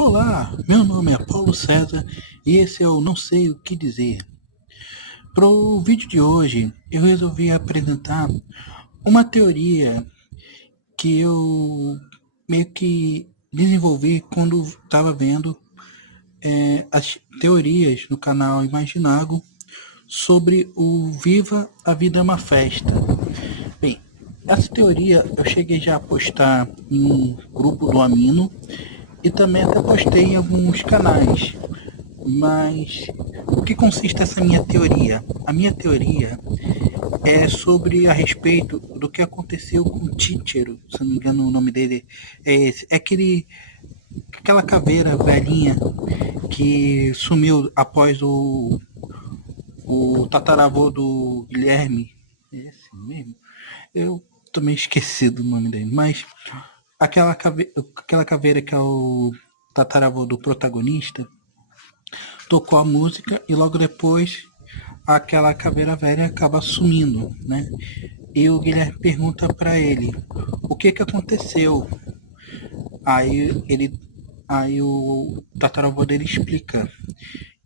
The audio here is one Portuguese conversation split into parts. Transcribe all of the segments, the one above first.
Olá, meu nome é Paulo César e esse é o Não Sei o Que Dizer. Para o vídeo de hoje, eu resolvi apresentar uma teoria que eu meio que desenvolvi quando estava vendo as teorias no canal Imaginago sobre o Viva a Vida é uma Festa. Bem, essa teoria eu cheguei já a postar em um grupo do Amino e também até postei em alguns canais. Mas o que consiste essa minha teoria? A minha teoria é sobre a respeito do que aconteceu com o Tíchero, se não me engano o nome dele é esse. É aquela caveira velhinha que sumiu após o tataravô do Guilherme. É esse mesmo? Eu tô meio esquecido do nome dele, mas aquela caveira que é o tataravô do protagonista tocou a música e logo depois aquela caveira velha acaba sumindo, né? E o Guilherme pergunta para ele o que aconteceu. Aí o tataravô dele explica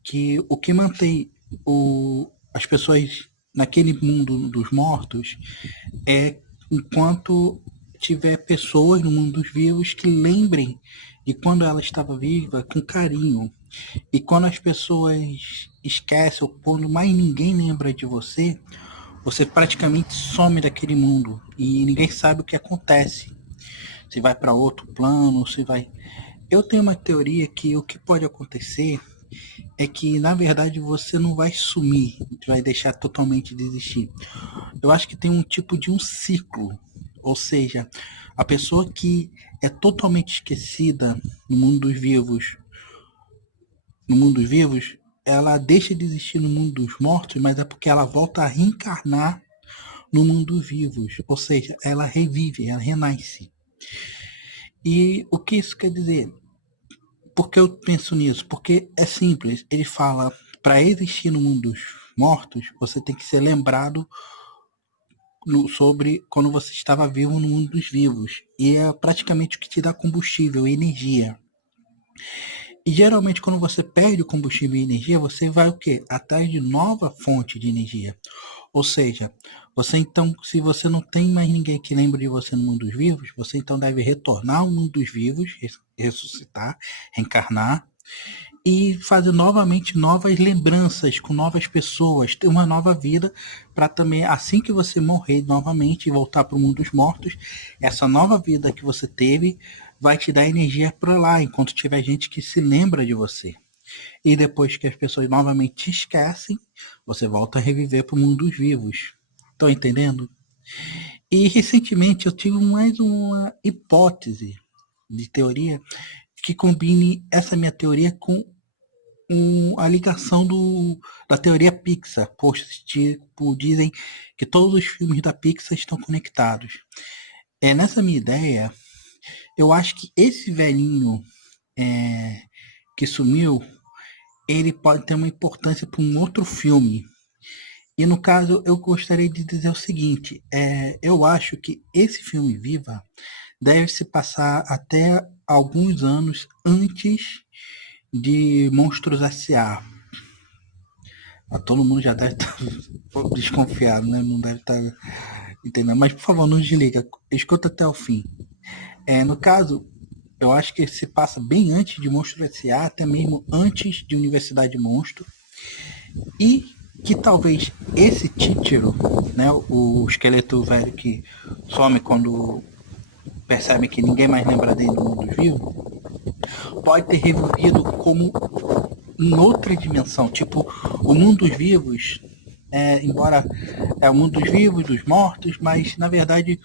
que o que mantém as pessoas naquele mundo dos mortos é enquanto tiver pessoas no mundo dos vivos que lembrem de quando ela estava viva com carinho. E quando as pessoas esquecem, ou quando mais ninguém lembra de você, você praticamente some daquele mundo e ninguém sabe o que acontece. Se vai para outro plano, se vai. Eu tenho uma teoria que o que pode acontecer é que, na verdade, você não vai sumir, vai deixar totalmente de existir. Eu acho que tem um tipo de um ciclo, ou seja, a pessoa que é totalmente esquecida no mundo dos vivos, ela deixa de existir no mundo dos mortos, mas é porque ela volta a reencarnar no mundo dos vivos, ou seja, ela revive, ela renasce. E o que isso quer dizer? Por que eu penso nisso? Porque é simples, ele fala, para existir no mundo dos mortos, você tem que ser lembrado sobre quando você estava vivo no mundo dos vivos. E é praticamente o que te dá combustível, energia. E geralmente quando você perde o combustível e energia, você vai o quê? Atrás de nova fonte de energia. Ou seja, você então, se você não tem mais ninguém que lembre de você no mundo dos vivos, você então deve retornar ao mundo dos vivos, ressuscitar, reencarnar e fazer novamente novas lembranças com novas pessoas, ter uma nova vida para também, assim que você morrer novamente e voltar para o mundo dos mortos, essa nova vida que você teve vai te dar energia para lá, enquanto tiver gente que se lembra de você. E depois que as pessoas novamente te esquecem, você volta a reviver para o mundo dos vivos. Estão entendendo? E recentemente eu tive mais uma hipótese de teoria que combine essa minha teoria com a ligação da teoria Pixar. Poxa, tipo, dizem que todos os filmes da Pixar estão conectados. Nessa minha ideia, eu acho que esse velhinho que sumiu, ele pode ter uma importância para um outro filme. E no caso, eu gostaria de dizer o seguinte: eu acho que esse filme Viva deve se passar até alguns anos antes de Monstros S.A. Todo mundo já deve estar desconfiado, né? Não deve estar entendendo. Mas, por favor, não desliga. Escuta até o fim. No caso, eu acho que se passa bem antes de Monstro S.A., até mesmo antes de Universidade Monstro. E que talvez esse Tíchero, né, o esqueleto velho que some quando percebe que ninguém mais lembra dele no mundo vivo, pode ter revivido como em outra dimensão, tipo o mundo dos vivos, embora é o mundo dos vivos, dos mortos, mas na verdade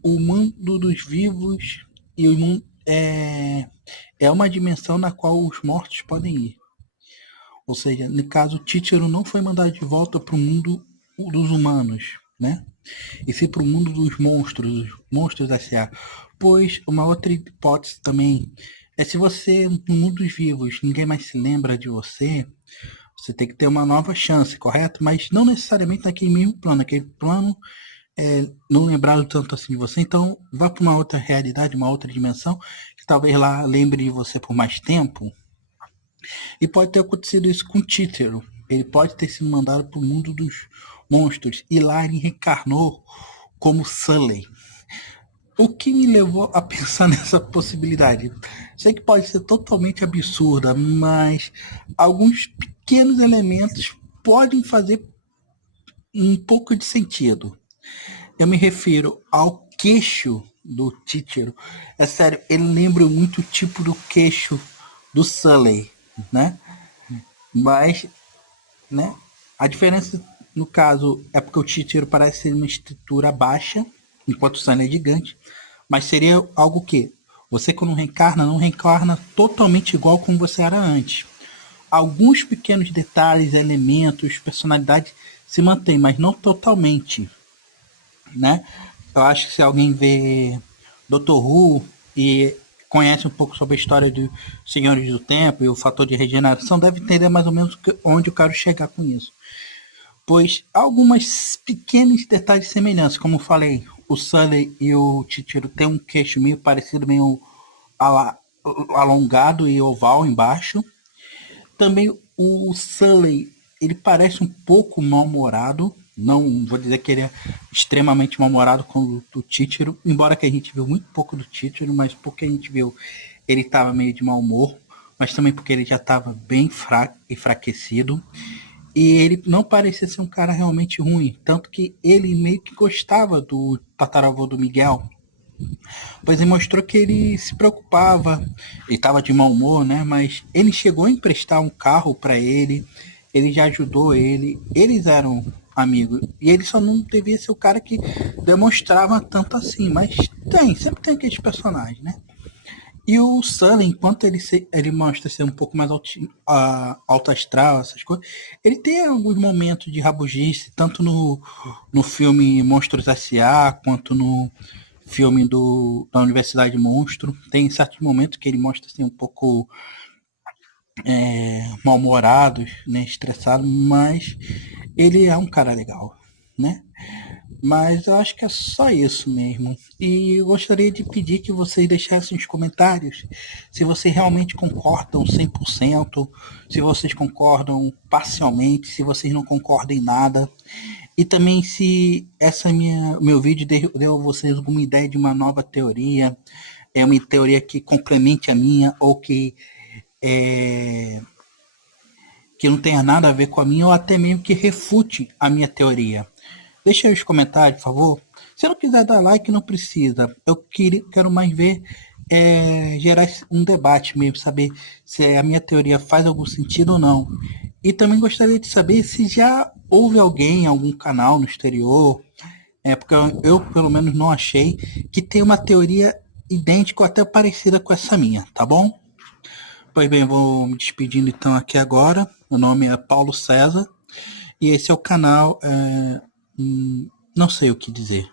o mundo dos vivos e o mundo é uma dimensão na qual os mortos podem ir. Ou seja, no caso, Tíchero não foi mandado de volta para o mundo dos humanos, né? E sim para o mundo dos monstros S.A. Pois uma outra hipótese também é se você, no mundo dos vivos, ninguém mais se lembra de você, você tem que ter uma nova chance, correto? Mas não necessariamente naquele mesmo plano. Aquele plano não lembraram tanto assim de você, então vá para uma outra realidade, uma outra dimensão, que talvez lá lembre de você por mais tempo. E pode ter acontecido isso com Títeiro. Ele pode ter sido mandado para o mundo dos monstros e lá ele reencarnou como Sully. O que me levou a pensar nessa possibilidade? Sei que pode ser totalmente absurda, mas alguns pequenos elementos podem fazer um pouco de sentido. Eu me refiro ao queixo do Tíchero. É sério, ele lembra muito o tipo do queixo do Sully, né? Mas, né? A diferença, no caso, é porque o Tíchero parece ser uma estrutura baixa, enquanto o Sully é gigante. Mas seria algo que você, quando reencarna, não reencarna totalmente igual como você era antes. Alguns pequenos detalhes, elementos, personalidade se mantém, mas não totalmente, né? Eu acho que se alguém vê Dr. Who e conhece um pouco sobre a história dos Senhores do Tempo e o fator de regeneração, deve entender mais ou menos onde eu quero chegar com isso. Pois algumas pequenos detalhes de semelhança, como eu falei, o Sully e o Titiro têm um queixo meio parecido, meio alongado e oval embaixo. Também o Sully, ele parece um pouco mal-humorado. Não vou dizer que ele é extremamente mal-humorado como o Tíchero, embora que a gente viu muito pouco do Tíchero, mas pouco que a gente viu, ele estava meio de mau humor, mas também porque ele já estava bem enfraquecido. E ele não parecia ser um cara realmente ruim, tanto que ele meio que gostava do tataravô do Miguel, pois ele mostrou que ele se preocupava, ele estava de mau humor, né? Mas ele chegou a emprestar um carro para ele já ajudou ele, eles eram amigos. E ele só não devia ser o cara que demonstrava tanto assim, mas sempre tem aqueles personagens, né? E o Sully, enquanto ele mostra ser um pouco mais alto astral, essas coisas, ele tem alguns momentos de rabugice, tanto no filme Monstros S.A., quanto no filme da Universidade Monstro. Tem certos momentos que ele mostra assim, um pouco mal-humorado, né, estressado, mas ele é um cara legal, né? Mas eu acho que é só isso mesmo. E eu gostaria de pedir que vocês deixassem nos comentários se vocês realmente concordam 100%, se vocês concordam parcialmente, se vocês não concordam em nada. E também se meu vídeo deu a vocês alguma ideia de uma nova teoria, é uma teoria que complemente a minha ou é, que não tenha nada a ver com a minha ou até mesmo que refute a minha teoria. Deixa aí os comentários, por favor. Se não quiser dar like, não precisa. Quero mais ver gerar um debate mesmo, saber se a minha teoria faz algum sentido ou não. E também gostaria de saber se já houve alguém, algum canal no exterior, porque eu pelo menos não achei, que tem uma teoria idêntica ou até parecida com essa minha, tá bom? Pois bem, vou me despedindo então aqui agora. Meu nome é Paulo César e esse é o canal. Não sei o que dizer.